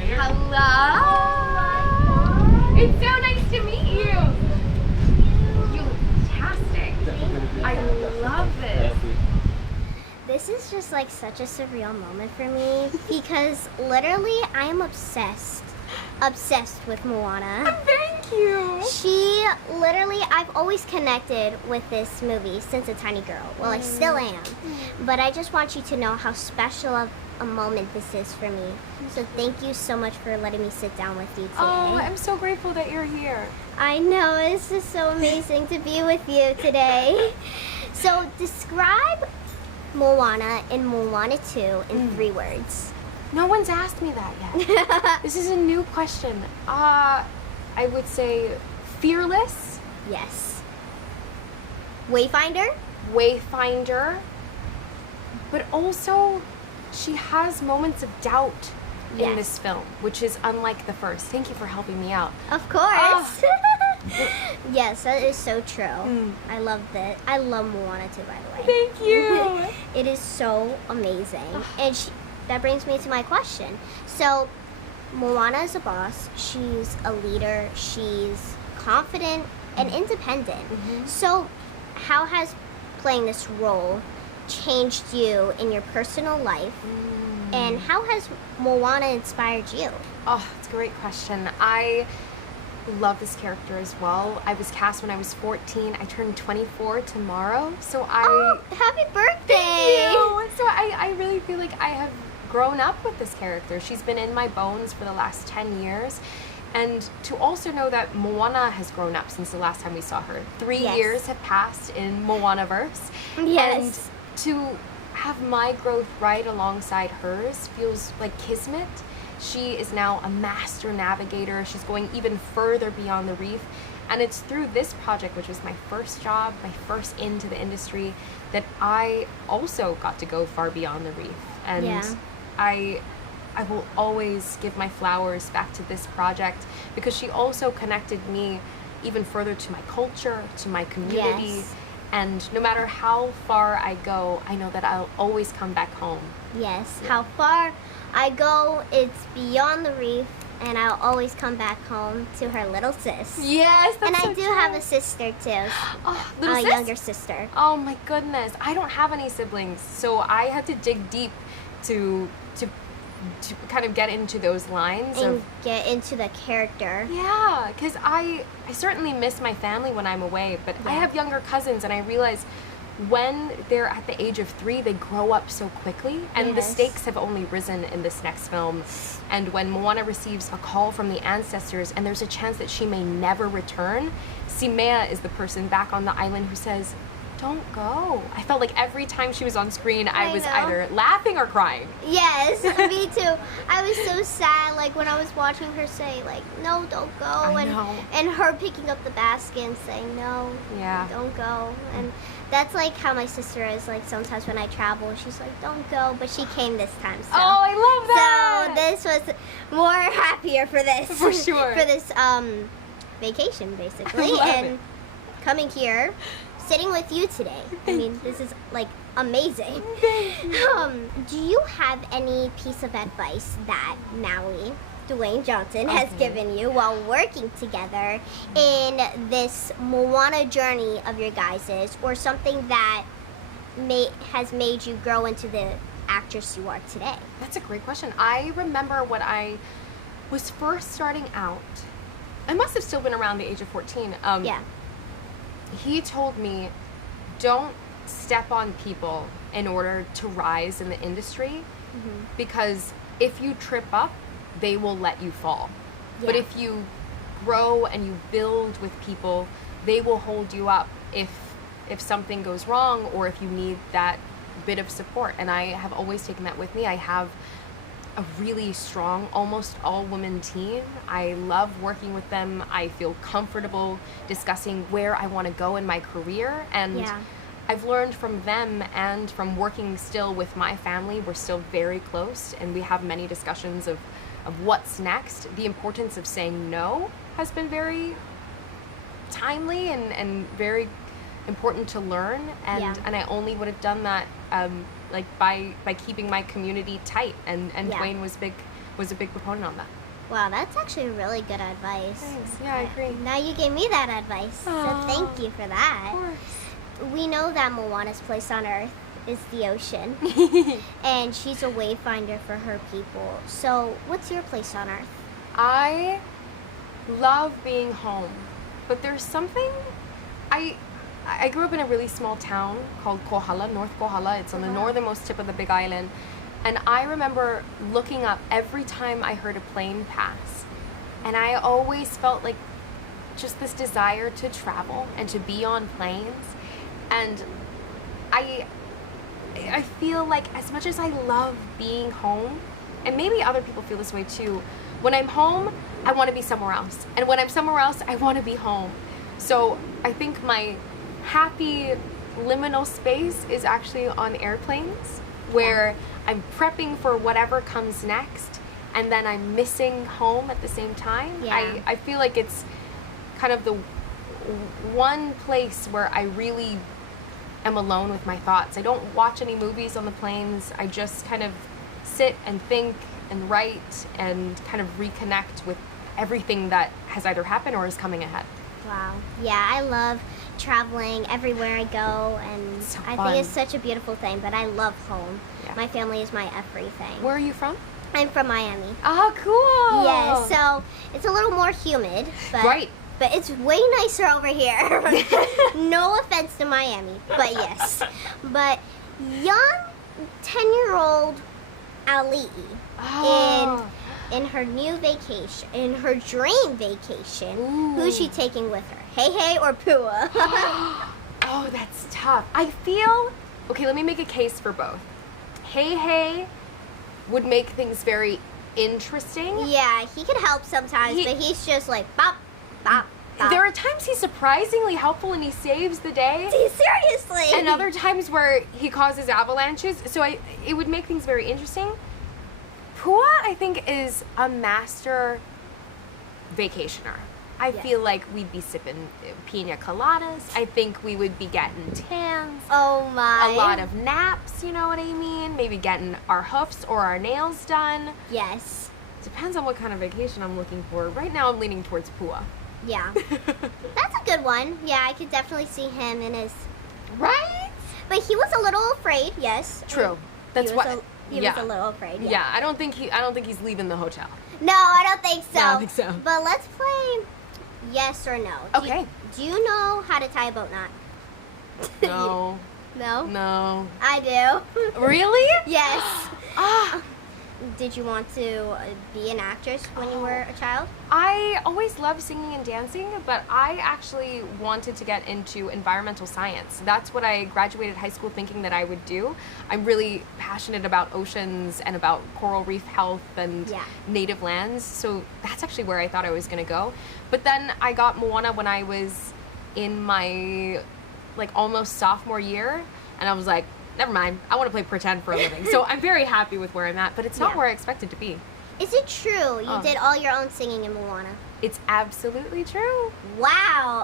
Hello. It's so nice to meet you. You look fantastic. I love this. This is just like such a surreal moment for me because literally I am obsessed with Moana. Thank you. She literally, I've always connected with this movie since a tiny girl. Well, I still am. But I just want you to know how special of a moment this is for me. So thank you so much for letting me sit down with you today. Oh, I'm so grateful that you're here. I know, it's just so amazing to be with you today. So describe Moana and Moana2 in 3 words. No one's asked me that yet. This is a new question. I would say fearless, Yes. Wayfinder? wayfinder, but also she has moments of doubt in Yes. this film, which is unlike the first. Thank you for helping me out. Of course. Yes, that is so true. I love that. I love Moana2, by the way. Thank you. It is so amazing. And that brings me to my question. So, Moana is a boss. She's a leader. She's confident and independent. So, how has playing this role changed you in your personal life? And how has Moana inspired you? Oh, it's a great question. I love this character as well. I was cast when I was 14. I turned 24 tomorrow, so Happy birthday! Thank you. So I really feel like I have grown up with this character. She's been in my bones for the last 10 years. And to also know that Moana has grown up since the last time we saw her. 3 Yes. years have passed in Moanaverse. Yes. And to have my growth right alongside hers feels like kismet. She is now a master navigator. She's going even further beyond the reef. And it's through this project, which was my first job, my first into the industry, that I also got to go far beyond the reef. And Yeah. I will always give my flowers back to this project because she also connected me even further to my culture, to my community. Yes. And no matter how far I go, I know that I'll always come back home. Yes. How far I go, it's beyond the reef, and I'll always come back home to her little sis. Yes, that's And so I do true. have a sister too, Oh, a little sis? younger sister. Oh my goodness, I don't have any siblings, so I had to dig deep to kind of get into those lines And of get into the character. yeah, because I certainly miss my family when I'm away, but I Yeah. have younger cousins, and I realize when they're at the age of 3, they grow up so quickly, and the Yes. stakes have only risen in this next film. And when Moana receives a call from the ancestors, and there's a chance that she may never return, Simea is the person back on the island who says, "Don't go." I felt like every time she was on screen, I I was know. either laughing or crying. Yes, me too. I was so sad, like when I was watching her say, like, "No, don't go," I and know. and her picking up the basket and saying, "No, Yeah. don't go." And that's like how my sister is. Like sometimes when I travel, she's like, "Don't go," but she came this time. So. Oh, I love that! So this was more happier for this. For sure. For this vacation, basically, love and it. coming here, sitting with you today. I mean, this is like amazing. Do you have any piece of advice that Maui, Dwayne Johnson, has given you while working together in this Moana journey of your guys's, or something that has made you grow into the actress you are today? That's a great question. I remember when I was first starting out, I must have still been around the age of 14. Yeah. He told me, don't step on people in order to rise in the industry, because if you trip up, they will let you fall. But Yeah. if you grow and you build with people, they will hold you up if something goes wrong or if you need that bit of support. And I have always taken that with me. I have a really strong, almost all-woman team. I love working with them. I feel comfortable discussing where I want to go in my career. And Yeah. I've learned from them and from working still with my family. We're still very close, and we have many discussions of what's next. The importance of saying no has been very timely and very important to learn. And Yeah. and I only would have done that like by keeping my community tight. And Yeah. Dwayne was was a big proponent on that. Wow, that's actually really good advice. Thanks. Yeah, I agree. Now you gave me that advice, so thank you for that. Of course. We know that Moana's place on Earth is the ocean, and she's a wayfinder for her people. So, what's your place on Earth? I love being home, but there's something. I grew up in a really small town called Kohala, North Kohala. It's on the northernmost tip of the Big Island. And I remember looking up every time I heard a plane pass. And I always felt like just this desire to travel and to be on planes. And I feel like as much as I love being home, and maybe other people feel this way too, when I'm home, I want to be somewhere else. And when I'm somewhere else, I want to be home. So I think my happy liminal space is actually on airplanes, where I'm prepping for whatever comes next, and then I'm missing home at the same time. Yeah. I feel like it's kind of the one place where I really am alone with my thoughts. I don't watch any movies on the planes. I just kind of sit and think and write and kind of reconnect with everything that has either happened or is coming ahead. Wow. Yeah, I love traveling everywhere I go, and So I fun. think it's such a beautiful thing, but I love home. Yeah. My family is my everything. Where are you from? I'm from Miami. Oh, cool. Yeah, so it's a little more humid, but Right. but it's way nicer over here. No offense to Miami, but yes. But young 10-year-old Auli'i Oh. in her new vacation, in her dream vacation, Ooh. who's she taking with her? Hey or Pua? Oh, that's tough. I feel, okay, let me make a case for both. Hey would make things very interesting. Yeah, he can help sometimes, but he's just like bop, bop, bop. There are times he's surprisingly helpful and he saves the day. Seriously. And other times where he causes avalanches. So it would make things very interesting. Pua, I think, is a master vacationer. I feel like we'd be sipping pina coladas. I think we would be getting tans. Oh my. A lot of naps, you know what I mean? Maybe getting our hoofs or our nails done. Yes. Depends on what kind of vacation I'm looking for. Right now I'm leaning towards Pua. Yeah. That's a good one. Yeah, I could definitely see him in his. Right? But he was a little afraid. Yes. True. That's he what. He was a little afraid. Yeah. Yeah, I don't think he's leaving the hotel. No, I don't think so. No, I don't think so. But let's play yes or no. Okay. Do you know how to tie a boat knot? No. No? No. I do. Really? Yes. Ah. Did you want to be an actress when you were a child? I always loved singing and dancing, but I actually wanted to get into environmental science. That's what I graduated high school thinking that I would do. I'm really passionate about oceans and about coral reef health and native lands, so that's actually where I thought I was going to go. But then I got Moana when I was in my almost sophomore year, and I was like, never mind, I want to play pretend for a living. So I'm very happy with where I'm at, but it's not where I expected to be. Is it true you did all your own singing in Moana? It's absolutely true. Wow.